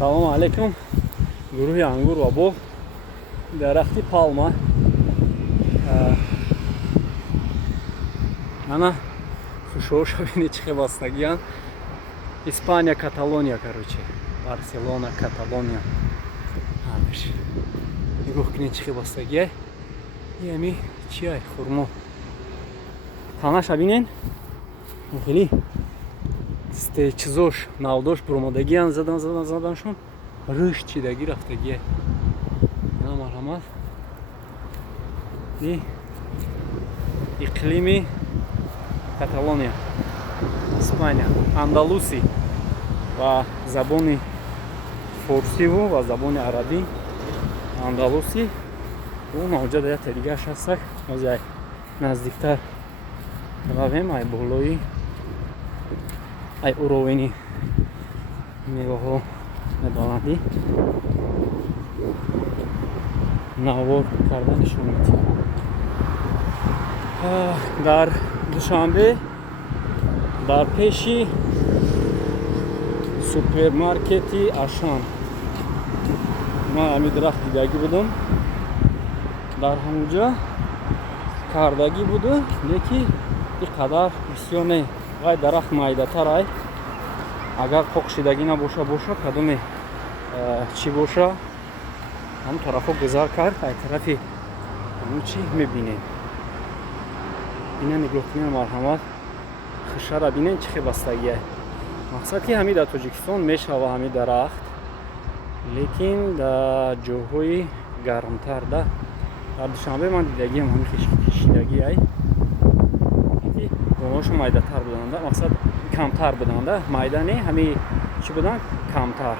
Салому алейкум. Гурӯҳи ангур ва боғ. Дарахти палма. Ана хушоша бини чӣ хебастагиян. Испания, Каталония, короче. Барселона, Каталония. Ҳамиш. Нигоҳ кунед чӣ хебастагия. Ями чи ай хурмо. Танаша бинен. Хеле чизош навдош промодагиян заданшон. Рӯш чидаги рафтагия. Ина марҳамат. И иқлими Каталония, Испания, Андалусия ва забони форсиву ва забони арабӣ. Андалусия у навҷада я таригаш ҳастак. Озяй наздиктар равем ай болои ай уровени меваҳо мебаландӣ навор карданашон метиҳад. Дар душанбе дар пеши супермаркети Ашан ман ҳамин дарахт дидагӣ будам. Дар ҳамуҷа кардагӣ буду, леки ин қадар бисёр не. Вай дарахт майдатар ай. Агар қоқшидагӣ набоша боша кадоме чӣ боша ҳам тарафо гузар кард. Ай тарафи ҳамун чӣ мебинем. Ина нигоҳ кунед марҳамат. Хушара бинен чӣ хебастагия. Мақсад ки ҳамин дар Тоҷикистон мешава ҳамин дарахт. Лекин дар ҷойҳои гармтар дар Душанбе ман дидагиам ҳамин кишидагӣ ай. Донаҳош майдатар буданд. Мақсад камтар буданд. Майда не ҳамин чӣ буданд камтар.